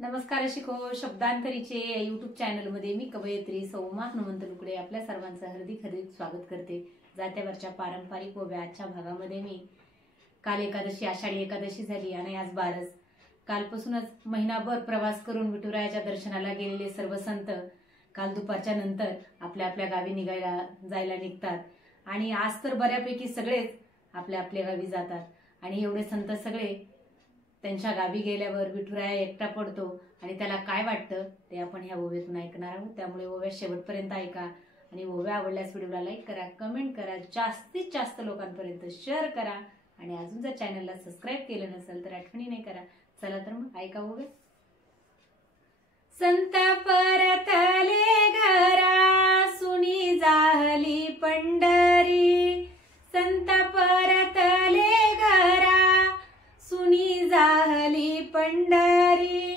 नमस्कार शिको शब्दांतरीचे यूट्यूब चॅनलमध्ये मी कवयित्री सौमा हनुमंत लुकडे आपल्या सर्वांचं हार्दिक स्वागत करते। जात्यावरच्या पारंपरिक ओव्याच्या भागामध्ये मी काल एकादशी आषाढी एकादशी झाली आणि आज बारस। कालपासूनच महिनाभर प्रवास करून विठुरायाच्या दर्शनाला गेलेले सर्व संत काल दुपारच्या नंतर आपल्या आपल्या गावी जायला निघतात आणि आज तर बऱ्यापैकी सगळेच आपल्या आपल्या गावी जातात आणि एवढे संत सगळे त्यांच्या गावी गेल्यावर विठुराया एकटा पडतो आणि त्याला काय वाटतं ते आपण ह्या ओव्यातून ऐकणार आहोत। त्यामुळे ओव्या शेवटपर्यंत ऐका आणि ओव्या आवडल्यास व्हिडिओला लाईक करा, कमेंट करा, जास्तीत जास्त लोकांपर्यंत शेअर करा आणि अजून जर चॅनलला सबस्क्राइब केलं नसेल तर आठवणीने करा। चला तर मग ऐका ओव्या। संत परतले घरा सुनी जाहली पंढरी, संत परतले घरा सुनी जाहली पंढरी,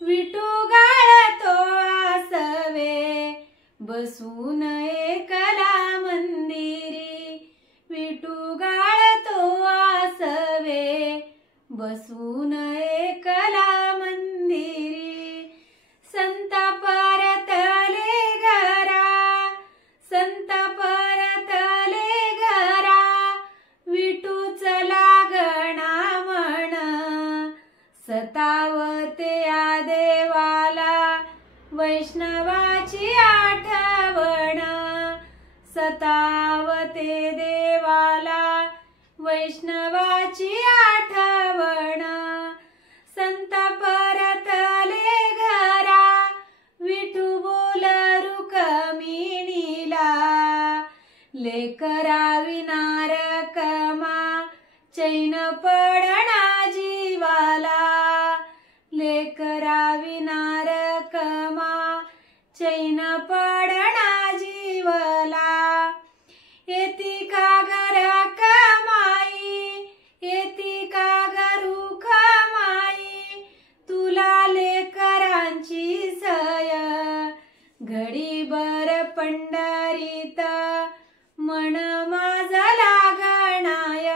विठू गाळतो आसवे बसून एकला मंदिरी, विठू गाळतो आसवे बसून एकला मंदिरी। संत परतले घरा, संत परतले घरा, विठूच लागणा म्हण, सतावते या देवाला वैष्णवाची आठवण, सतावते देवाला वैष्णवाची आठवण। संत परतले घरा, विठू बोल रुक्मिणीला, लेकरा विना रखमा चैन पडना जीवाला, लेकरा विना रखमा चैन पडना जीवाला। येती का घर कमाई, येती का घरू खमाई, तुला लेकरांची सय, घडीभर पंढरीत मन माझा लागणाय,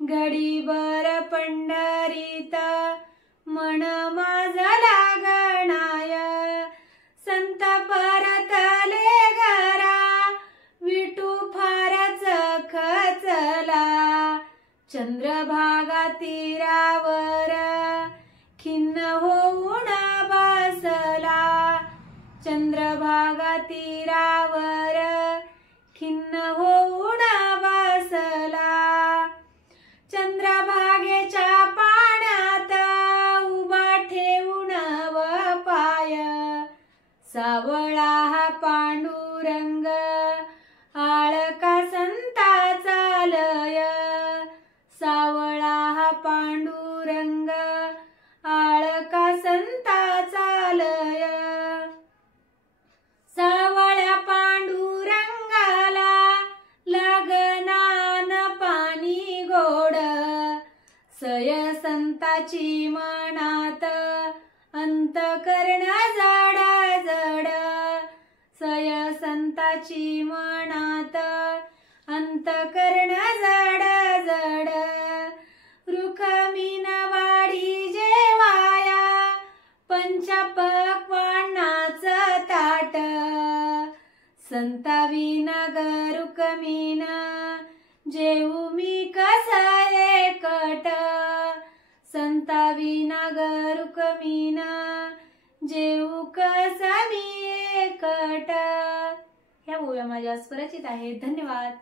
घडीभर पंढरीत मन माझा लागणाय। संत परतले घरा, विठू फारच खचला, चंद्रभागा तीरावर खिन्न होऊन बसला, चंद्रभागा तीरावर खिन्न होऊन बसला। चंद्रभागेच्या पाण्यात उभा ठेवून व पाय, सावळा हा पांडुरंग आळका संताचा लय, सावळा हा पांडुरंग आळका संताचा लय। सावळ्या पांडुरंगाला लागनान पाणी गोड, सय संताची मनात अंतकरण जड जड, सय संताची मनात अंतकरण जड जड। रुक्मिण वाडी जेवाया पंचपक्वान्नाच ताट, संताविना ग रुक्मिण जेऊ मी कसा एकट, संताविना ग रुक्मिण जेऊ कसा मी एकट। ह्या ओव्या माझ्या स्वरचित आहेत। धन्यवाद।